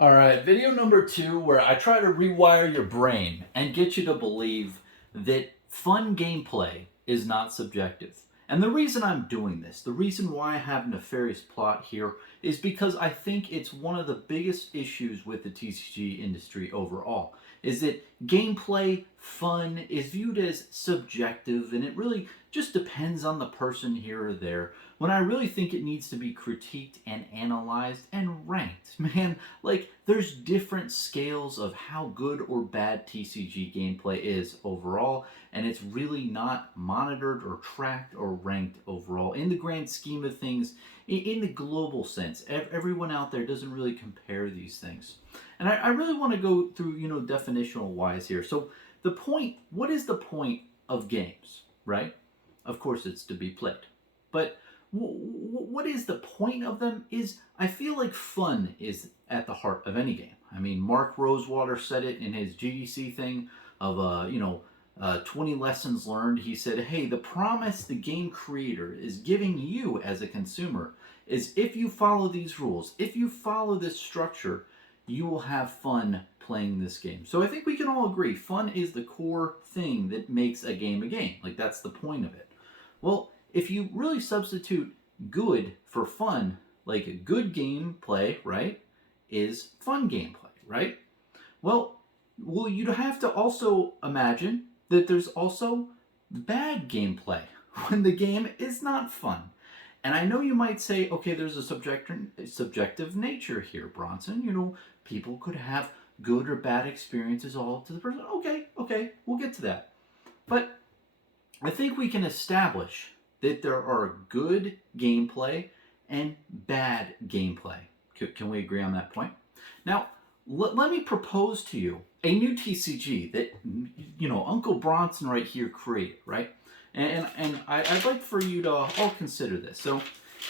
All right, video number 2, where I try to rewire your brain and get you to believe that fun gameplay is not subjective. And the reason I'm doing this, the reason why I have nefarious plot here, is because I think it's one of the biggest issues with the TCG industry overall. Is that gameplay fun is viewed as subjective, and it really just depends on the person here or there, when I really think it needs to be critiqued and analyzed and ranked. Man, like, there's different scales of how good or bad TCG gameplay is overall, and it's really not monitored or tracked or ranked overall. In the grand scheme of things, in the global sense, everyone out there doesn't really compare these things. And I really want to go through, definitional wise here. So, what is the point of games, right? Of course, it's to be played. But what is the point of them? Is I feel like fun is at the heart of any game. I mean, Mark Rosewater said it in his GDC thing of 20 lessons learned. He said, "Hey, the promise the game creator is giving you as a consumer is if you follow these rules, if you follow this structure, you will have fun playing this game." So I think we can all agree fun is the core thing that makes a game a game. Like, that's the point of it. Well, if you really substitute good for fun, like a good gameplay, right, is fun gameplay, right? Well, you'd have to also imagine that there's also bad gameplay when the game is not fun. And I know you might say, okay, there's a subjective nature here, Bronson. People could have good or bad experiences all to the person. Okay, we'll get to that. But I think we can establish that there are good gameplay and bad gameplay. Can we agree on that point? Now, let me propose to you a new TCG that, Uncle Bronson right here created, right? And I'd like for you to all consider this. So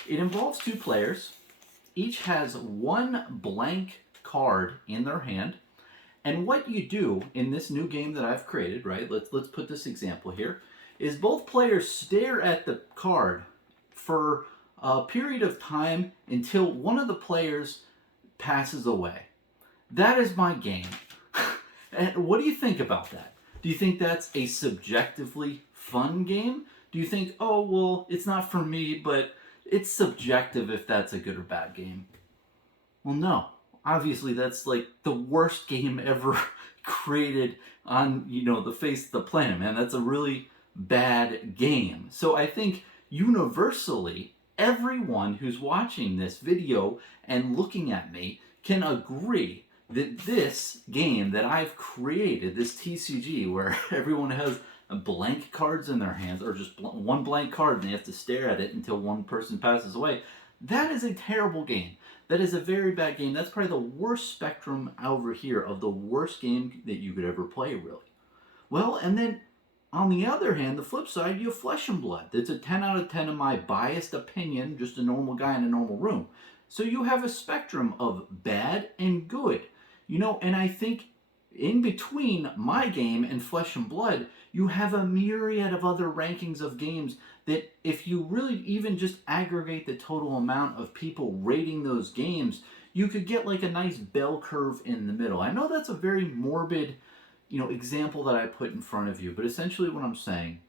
it involves two players. Each has one blank card in their hand. And what you do in this new game that I've created, right? Let's put this example here, is both players stare at the card for a period of time until one of the players passes away. That is my game. And what do you think about that? Do you think that's a subjectively fun game? Do you think, oh, well, it's not for me, but it's subjective if that's a good or bad game? Well, no. Obviously, that's like the worst game ever created on, the face of the planet, man. That's a really bad game. So I think universally, everyone who's watching this video and looking at me can agree that this game that I've created, this TCG, where everyone has blank cards in their hands, or just one blank card and they have to stare at it until one person passes away, that is a terrible game. That is a very bad game. That's probably the worst spectrum over here of the worst game that you could ever play, really. Well, and then on the other hand, the flip side, you have Flesh and Blood. That's a 10 out of 10 in my biased opinion, just a normal guy in a normal room. So you have a spectrum of bad and good. And I think in between my game and Flesh and Blood, you have a myriad of other rankings of games that if you really even just aggregate the total amount of people rating those games, you could get like a nice bell curve in the middle. I know that's a very morbid, example that I put in front of you, but essentially what I'm saying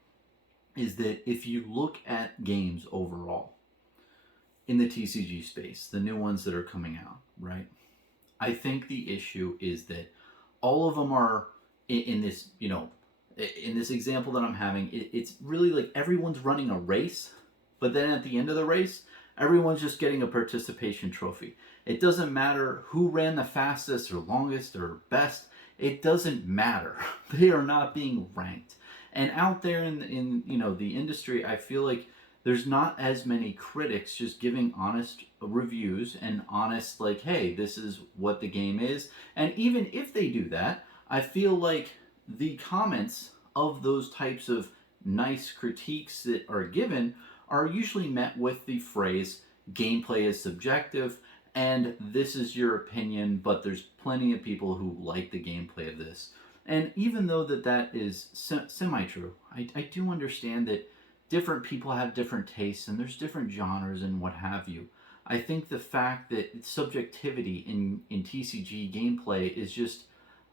is that if you look at games overall in the TCG space, the new ones that are coming out, right? I think the issue is that all of them are in this, in this example that I'm having, it's really like everyone's running a race, but then at the end of the race, everyone's just getting a participation trophy. It doesn't matter who ran the fastest or longest or best. It doesn't matter. They are not being ranked. And out there in the industry, I feel like there's not as many critics just giving honest reviews and honest, like, hey, this is what the game is. And even if they do that, I feel like the comments of those types of nice critiques that are given are usually met with the phrase, gameplay is subjective, and this is your opinion, but there's plenty of people who like the gameplay of this. And even though that is semi-true, I do understand that different people have different tastes and there's different genres and what have you. I think the fact that subjectivity in TCG gameplay is just,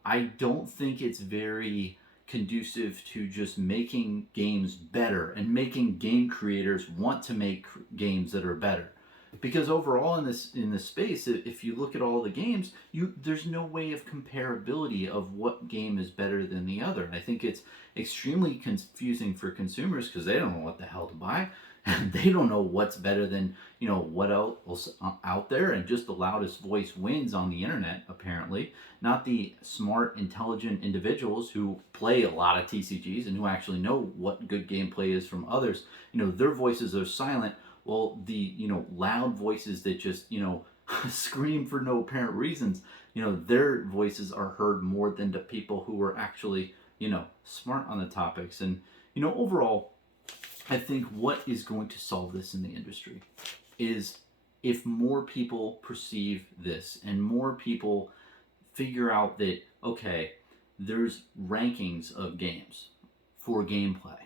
I don't think it's very conducive to just making games better and making game creators want to make games that are better. Because overall in this space, if you look at all the games, there's no way of comparability of what game is better than the other. And I think it's extremely confusing for consumers because they don't know what the hell to buy, and they don't know what's better than what else out there. And just the loudest voice wins on the internet, apparently, not the smart, intelligent individuals who play a lot of TCGs and who actually know what good gameplay is from others. Their voices are silent. Well, the loud voices that just scream for no apparent reasons, their voices are heard more than the people who are actually smart on the topics. And overall, I think what is going to solve this in the industry is if more people perceive this and more people figure out that, okay, there's rankings of games for gameplay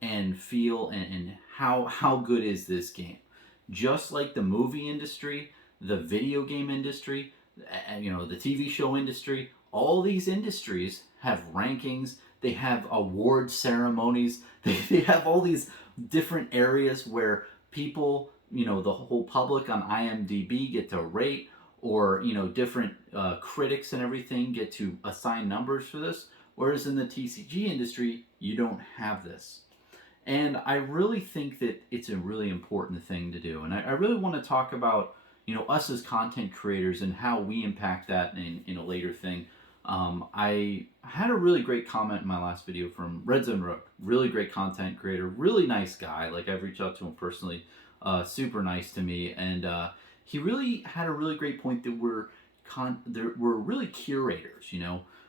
and feel and how good is this game. Just like the movie industry, the video game industry, the TV show industry, all these industries have rankings. They have award ceremonies. They have all these different areas where people, the whole public on IMDb get to rate, or different critics and everything get to assign numbers for this. Whereas in the TCG industry, you don't have this. And I really think that it's a really important thing to do. And I really want to talk about, us as content creators and how we impact that in a later thing. I had a really great comment in my last video from Red Zone Road. Really great content creator, really nice guy. Like, I've reached out to him personally, super nice to me. And he really had a really great point that we're really curators,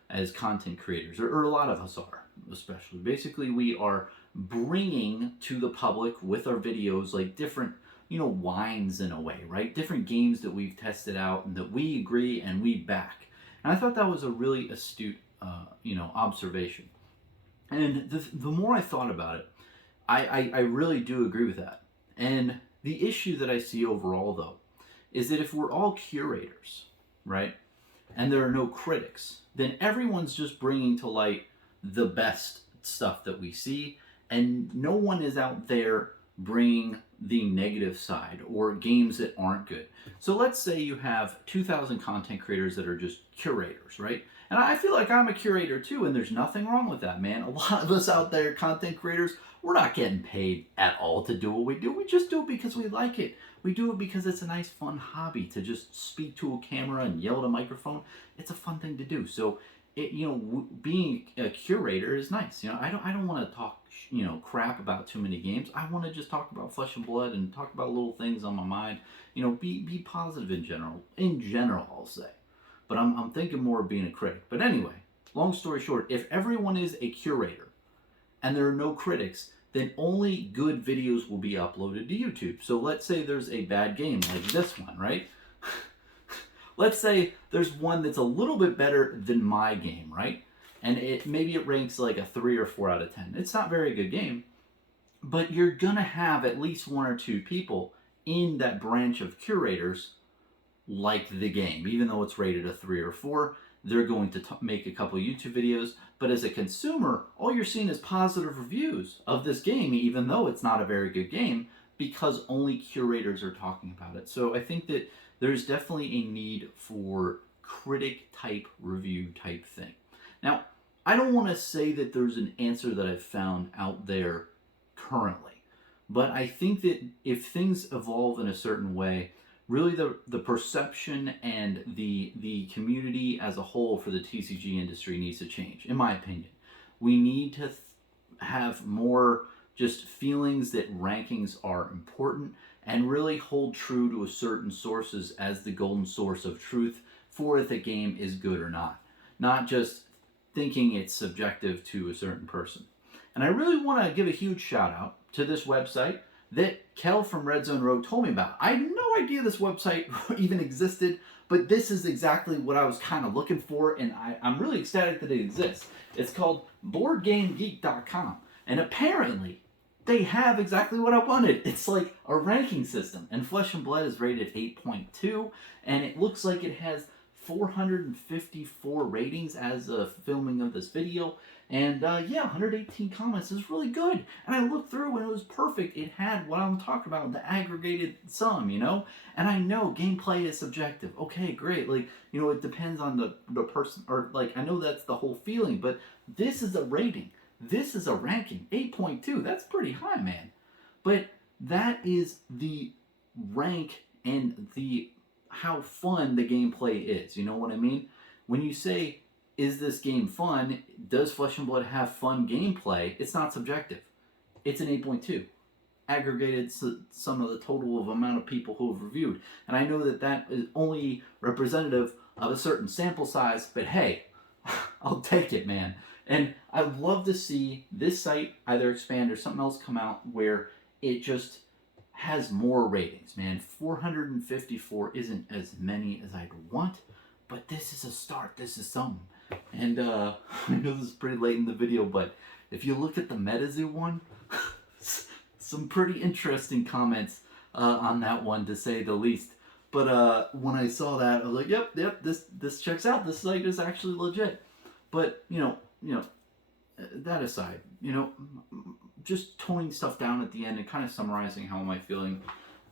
as content creators, or a lot of us are, especially. Basically, we are bringing to the public with our videos like different wines in a way, right? Different games that we've tested out and that we agree and we back. And I thought that was a really astute observation. And the more I thought about it, I really do agree with that. And the issue that I see overall, though, is that if we're all curators, right, and there are no critics, then everyone's just bringing to light the best stuff that we see, and no one is out there bringing the negative side or games that aren't good. So let's say you have 2,000 content creators that are just curators, right? And I feel like I'm a curator too, and there's nothing wrong with that, man. A lot of us out there, content creators, we're not getting paid at all to do what we do. We just do it because we like it. We do it because it's a nice, fun hobby to just speak to a camera and yell at a microphone. It's a fun thing to do. So being a curator is nice. I don't want to talk crap about too many games. I want to just talk about Flesh and Blood and talk about little things on my mind. Be positive in general. In general, I'll say. But I'm thinking more of being a critic. But anyway, long story short, if everyone is a curator and there are no critics, then only good videos will be uploaded to YouTube. So let's say there's a bad game like this one, right? Let's say there's one that's a little bit better than my game, right? And maybe it ranks like a 3 or 4 out of 10. It's not a very good game, but you're gonna have at least 1 or 2 people in that branch of curators like the game. Even though it's rated a 3 or 4, they're going to make a couple YouTube videos. But as a consumer, all you're seeing is positive reviews of this game, even though it's not a very good game, because only curators are talking about it. So I think that there's definitely a need for critic type review type thing. Now, I don't want to say that there's an answer that I've found out there currently, but I think that if things evolve in a certain way, really the perception and the community as a whole for the TCG industry needs to change, in my opinion. We need to have more just feelings that rankings are important and really hold true to a certain sources as the golden source of truth for if a game is good or not. Not just thinking it's subjective to a certain person. And I really want to give a huge shout out to this website that Kel from Red Zone Road told me about. I had no idea this website even existed, but this is exactly what I was kind of looking for, and I'm really ecstatic that it exists. It's called BoardGameGeek.com, and apparently they have exactly what I wanted. It's like a ranking system. And Flesh and Blood is rated 8.2, and it looks like it has 454 ratings as of filming of this video. And yeah, 118 comments is really good. And I looked through and it was perfect. It had what I'm talking about, the aggregated sum, you know? And I know gameplay is subjective. Okay, great. Like, you know, it depends on the person, or like, I know that's the whole feeling, but this is a rating. This is a ranking. 8.2. That's pretty high, man. But that is the rank and the how fun the gameplay is. You know what I mean? When you say, is this game fun? Does Flesh and Blood have fun gameplay? It's not subjective. It's an 8.2. Aggregated sum of the total of amount of people who have reviewed. And I know that that is only representative of a certain sample size, but hey, I'll take it, man. And I'd love to see this site either expand or something else come out where it just has more ratings, man. 454 isn't as many as I'd want, but this is a start. This is something. And I know this is pretty late in the video, but if you look at the MetaZoo one, some pretty interesting comments on that one, to say the least. But when I saw that, I was like, yep, this checks out. This site is actually legit. But you know, that aside, you know, just toning stuff down at the end and kind of summarizing how am I feeling.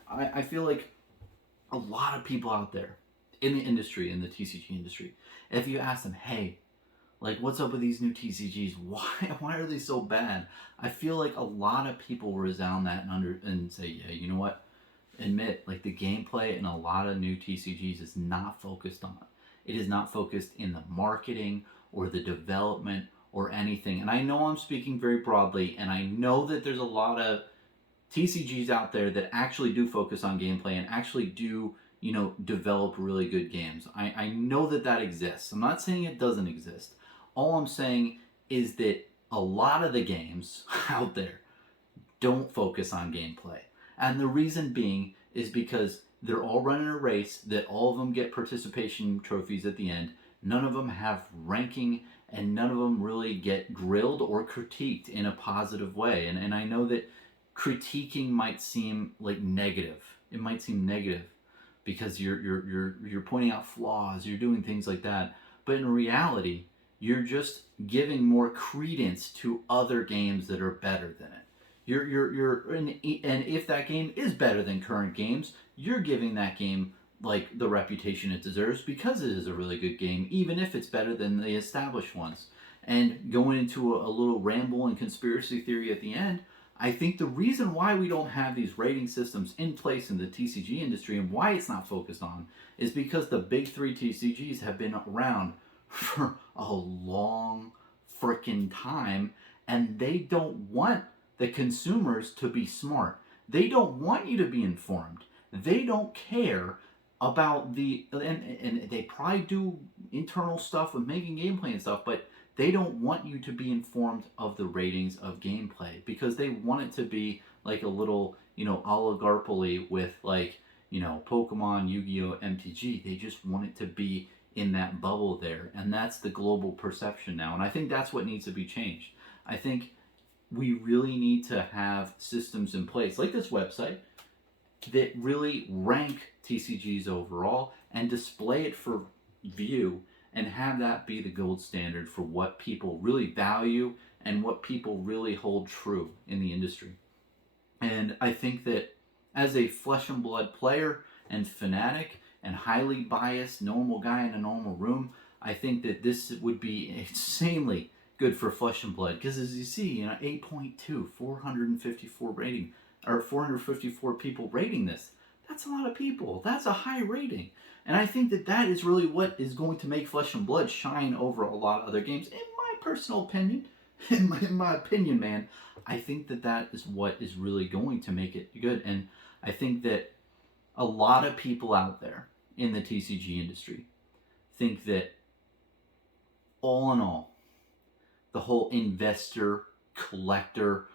I feel like a lot of people out there in the industry, in the TCG industry, if you ask them, hey, like, what's up with these new TCGs? Why are they so bad? I feel like a lot of people resound that and say, yeah, you know what? Admit, like, the gameplay in a lot of new TCGs is not focused on it. It is not focused in the marketing or the development or anything. And I know I'm speaking very broadly, and I know that there's a lot of TCGs out there that actually do focus on gameplay and actually do, you know, develop really good games. I know that that exists. I'm not saying it doesn't exist. All I'm saying is that a lot of the games out there don't focus on gameplay. And the reason being is because they're all running a race that all of them get participation trophies at the end. None of them have ranking, and none of them really get grilled or critiqued in a positive way. And I know that critiquing might seem like negative. It might seem negative because you're pointing out flaws, you're doing things like that. But in reality, you're just giving more credence to other games that are better than it. And if that game is better than current games, you're giving that game like the reputation it deserves because it is a really good game, even if it's better than the established ones. And going into a little ramble and conspiracy theory at the end, I think the reason why we don't have these rating systems in place in the TCG industry and why it's not focused on is because the big three TCGs have been around for a long freaking time, and they don't want the consumers to be smart. They don't want you to be informed. They don't care about and they probably do internal stuff with making gameplay and stuff, but they don't want you to be informed of the ratings of gameplay because they want it to be like a little, you know, oligopoly with, like, you know, Pokemon, Yu-Gi-Oh, MTG. They just want it to be in that bubble there, and that's the global perception now. And I think that's what needs to be changed. I think we really need to have systems in place, like this website, that really rank TCGs overall and display it for view and have that be the gold standard for what people really value and what people really hold true in the industry. And I think that as a Flesh and Blood player and fanatic and highly biased normal guy in a normal room, I think that this would be insanely good for Flesh and Blood, because as you see, you know, 8.2, 454 rating, or 454 people rating this. That's a lot of people. That's a high rating. And I think that that is really what is going to make Flesh and Blood shine over a lot of other games, in my personal opinion. In my opinion, man, I think that that is what is really going to make it good. And I think that a lot of people out there in the TCG industry think that, all in all, the whole investor, collector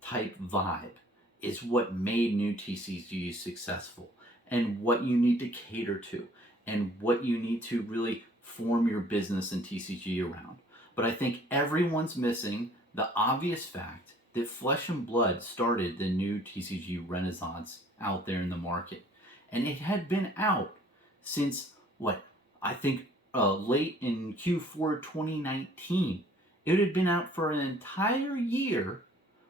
type vibe is what made new TCGs successful, and what you need to cater to, and what you need to really form your business in TCG around. But I think everyone's missing the obvious fact that Flesh and Blood started the new TCG renaissance out there in the market. And it had been out since, what, I think late in Q4 2019. It had been out for an entire year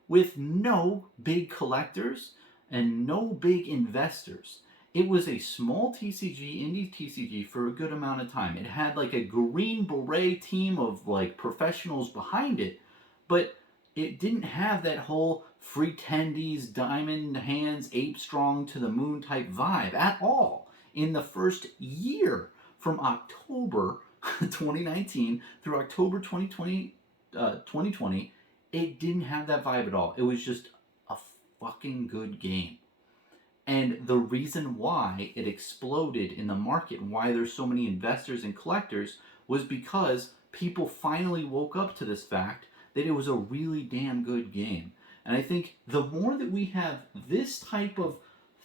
with no big collectors and no big investors. It was a small TCG, indie TCG, for a good amount of time. It had like a Green Beret team of like professionals behind it, but it didn't have that whole free tendies, diamond hands, ape strong to the moon type vibe at all. In the first year, from October 2019 through October 2020, it didn't have that vibe at all. It was just a fucking good game. And the reason why it exploded in the market and why there's so many investors and collectors was because people finally woke up to this fact that it was a really damn good game. And I think the more that we have this type of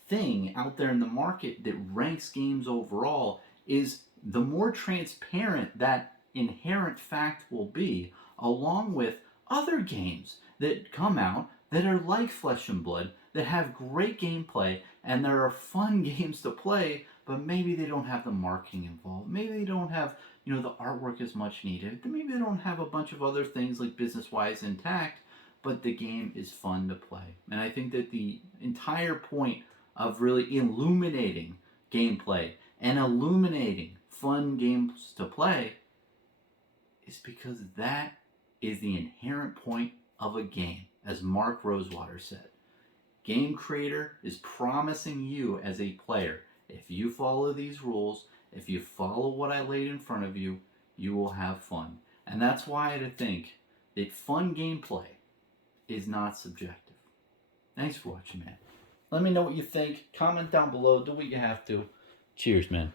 thing out there in the market that ranks games overall, is the more transparent that inherent fact will be, along with other games that come out that are like Flesh and Blood, that have great gameplay and there are fun games to play, but maybe they don't have the marketing involved. Maybe they don't have, the artwork as much needed. Maybe they don't have a bunch of other things like business-wise intact, but the game is fun to play. And I think that the entire point of really illuminating gameplay and illuminating fun games to play is because that is the inherent point of a game, as Mark Rosewater said. Game Creator is promising you as a player, if you follow these rules, if you follow what I laid in front of you, you will have fun. And that's why I think that fun gameplay is not subjective. Thanks for watching, man. Let me know what you think. Comment down below. Do what you have to. Cheers, man.